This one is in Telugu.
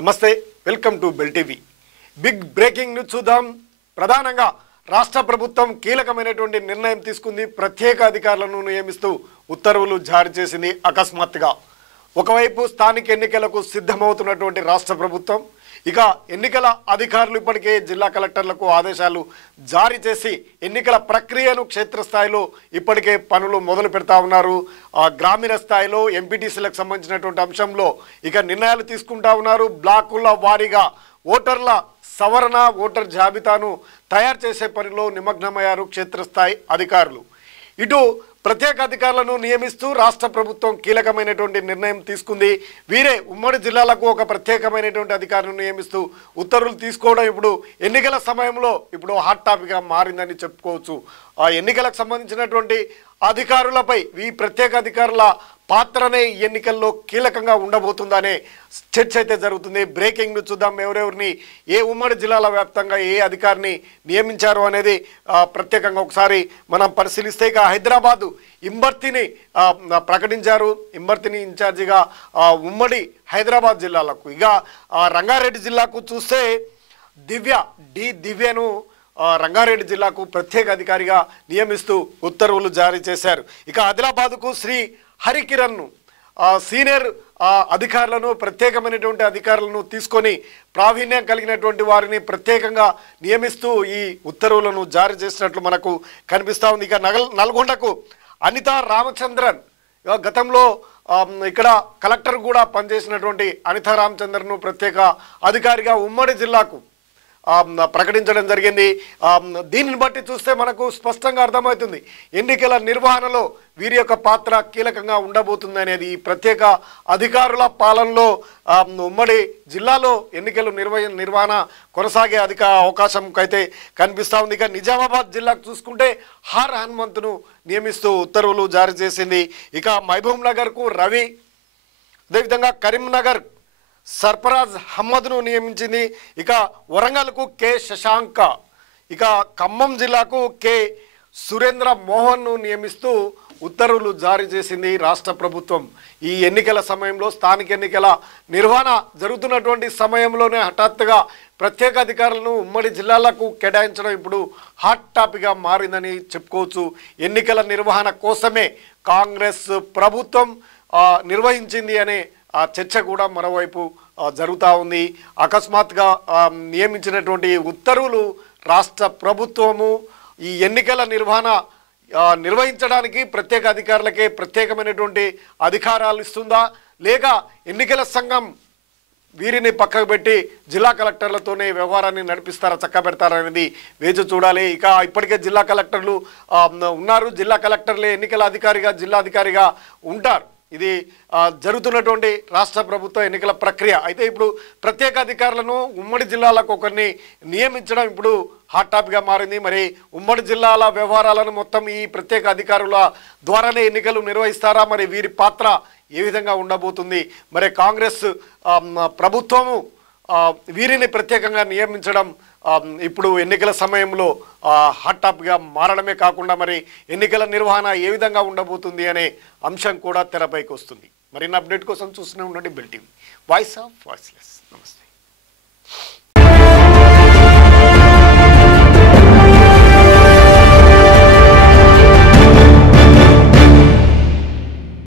నమస్తే, welcome to Bell TV. Big breaking news చూద్దాం. ప్రధానంగా రాష్ట్ర ప్రభుత్వం కీలకమైనటువంటి నిర్ణయం తీసుకుంది. ప్రత్యేక అధికారులను నియమిస్తూ ఉత్తర్వులు జారీ చేసింది. అకస్మాత్తుగా ఒకవైపు స్థానిక ఎన్నికలకు సిద్ధమవుతున్నటువంటి రాష్ట్ర ప్రభుత్వం, ఇక ఎన్నికల అధికారులు ఇప్పటికే జిల్లా కలెక్టర్లకు ఆదేశాలు జారీ చేసి ఎన్నికల ప్రక్రియను క్షేత్రస్థాయిలో ఇప్పటికే పనులు మొదలు పెడతా ఉన్నారు. గ్రామీణ స్థాయిలో ఎంపీటీసీలకు సంబంధించినటువంటి అంశంలో ఇక నిర్ణయాలు తీసుకుంటా ఉన్నారు. బ్లాకుల వారీగా ఓటర్ల సవరణ, ఓటర్ జాబితాను తయారు చేసే పనిలో నిమగ్నమయ్యారు క్షేత్రస్థాయి అధికారులు. ఇటు ప్రత్యేక అధికారులను నియమిస్తూ రాష్ట్ర ప్రభుత్వం కీలకమైనటువంటి నిర్ణయం తీసుకుంది. వీరే ఉమ్మడి జిల్లాలకు ఒక ప్రత్యేకమైనటువంటి అధికారులను నియమిస్తూ ఉత్తర్వులు తీసుకోవడం ఇప్పుడు ఎన్నికల సమయంలో ఇప్పుడు హాట్ టాపిక్గా మారిందని చెప్పుకోవచ్చు. ఆ ఎన్నికలకు సంబంధించినటువంటి అధికారులపై ఈ ప్రత్యేక అధికారుల పాత్రనే ఎన్నికల్లో కీలకంగా ఉండబోతుందనే చర్చ అయితే జరుగుతుంది. బ్రేకింగ్ న్యూస్ చూద్దాం. ఎవరెవరిని ఏ ఉమ్మడి జిల్లాల వ్యాప్తంగా ఏ అధికారిని నియమించారు అనేది ప్రత్యేకంగా ఒకసారి మనం పరిశీలిస్తే, ఇక హైదరాబాదు ఇంబర్తిని ప్రకటించారు. ఇంబర్తిని ఇన్ఛార్జిగా ఉమ్మడి హైదరాబాద్ జిల్లాలకు, ఇక రంగారెడ్డి జిల్లాకు చూస్తే దివ్యను రంగారెడ్డి జిల్లాకు ప్రత్యేక అధికారిగా నియమిస్తూ ఉత్తర్వులు జారీ చేశారు. ఇక ఆదిలాబాద్కు శ్రీ హరికిరణ్ను సీనియర్ అధికారులను, ప్రత్యేకమైనటువంటి అధికారులను తీసుకొని ప్రావీణ్యం కలిగినటువంటి వారిని ప్రత్యేకంగా నియమిస్తూ ఈ ఉత్తర్వులను జారీ చేసినట్లు మనకు కనిపిస్తూ ఉంది. ఇక నల్గొండకు అనితా రామచంద్రన్, గతంలో ఇక్కడ కలెక్టర్ కూడా పనిచేసినటువంటి అనితా రామచంద్రన్ను ప్రత్యేక అధికారిగా ఉమ్మడి జిల్లాకు ప్రకటించడం జరిగింది. దీనిని బట్టి చూస్తే మనకు స్పష్టంగా అర్థమవుతుంది ఎన్నికల నిర్వహణలో వీరి యొక్క పాత్ర కీలకంగా ఉండబోతుంది అనేది. ఈ ప్రత్యేక అధికారుల పాలనలో ఉమ్మడి జిల్లాలో ఎన్నికలు నిర్వహణ కొనసాగే అవకాశం అయితే కనిపిస్తూ ఉంది. ఇక నిజామాబాద్ జిల్లాకు చూసుకుంటే హార్ హనుమంతును నియమిస్తూ ఉత్తర్వులు జారీ చేసింది. ఇక మహబూబ్ నగర్కు రవి, అదేవిధంగా కరీంనగర్ సర్ఫరాజ్ అహ్మద్ను నియమించింది. ఇక వరంగల్కు కె శశాంక, ఇక ఖమ్మం జిల్లాకు కె సురేంద్ర మోహన్ను నియమిస్తూ ఉత్తర్వులు జారీ చేసింది రాష్ట్ర ప్రభుత్వం. ఈ ఎన్నికల సమయంలో, స్థానిక ఎన్నికల నిర్వహణ జరుగుతున్నటువంటి సమయంలోనే హఠాత్తుగా ప్రత్యేక అధికారులను ఉమ్మడి జిల్లాలకు కేటాయించడం ఇప్పుడు హాట్ టాపిక్గా మారిందని చెప్పుకోవచ్చు. ఎన్నికల నిర్వహణ కోసమే కాంగ్రెస్ ప్రభుత్వం నిర్వహించింది అనే ఆ చర్చ కూడా మరోవైపు జరుగుతూ ఉంది. అకస్మాత్తుగా నియమించినటువంటి ఉత్తర్వులు రాష్ట్ర ప్రభుత్వము ఈ ఎన్నికల నిర్వహణ నిర్వహించడానికి ప్రత్యేక అధికారులకే ప్రత్యేకమైనటువంటి అధికారాలు ఇస్తుందా, లేక ఎన్నికల సంఘం వీరిని పక్కకు పెట్టి జిల్లా కలెక్టర్లతోనే వ్యవహారాన్ని నడిపిస్తారా, చక్కబెడతారనేది వేచి చూడాలి. ఇక ఇప్పటికే జిల్లా కలెక్టర్లు ఉన్నారు. జిల్లా కలెక్టర్లే ఎన్నికల అధికారిగా, జిల్లా అధికారిగా ఉంటారు. ఇది జరుగుతున్నటువంటి రాష్ట్ర ప్రభుత్వ ఎన్నికల ప్రక్రియ. అయితే ఇప్పుడు ప్రత్యేక అధికారులను ఉమ్మడి జిల్లాలకు ఒకరిని నియమించడం ఇప్పుడు హాట్ టాపిక్గా మారింది. మరి ఉమ్మడి జిల్లాల వ్యవహారాలను మొత్తం ఈ ప్రత్యేక అధికారుల ద్వారానే ఎన్నికలు నిర్వహిస్తారా, మరి వీరి పాత్ర ఏ విధంగా ఉండబోతుంది? మరి కాంగ్రెస్ ప్రభుత్వము వీరిని ప్రత్యేకంగా నియమించడం ఇప్పుడు ఎన్నికల సమయంలో హాట్ టాపిక్గా మారడమే కాకుండా మరి ఎన్నికల నిర్వహణ ఏ విధంగా ఉండబోతుంది అనే అంశం కూడా తెరపైకి వస్తుంది. మరిన్ని అప్డేట్ కోసం చూస్తూనే ఉండండి bell TV, voice of voiceless. నమస్తే.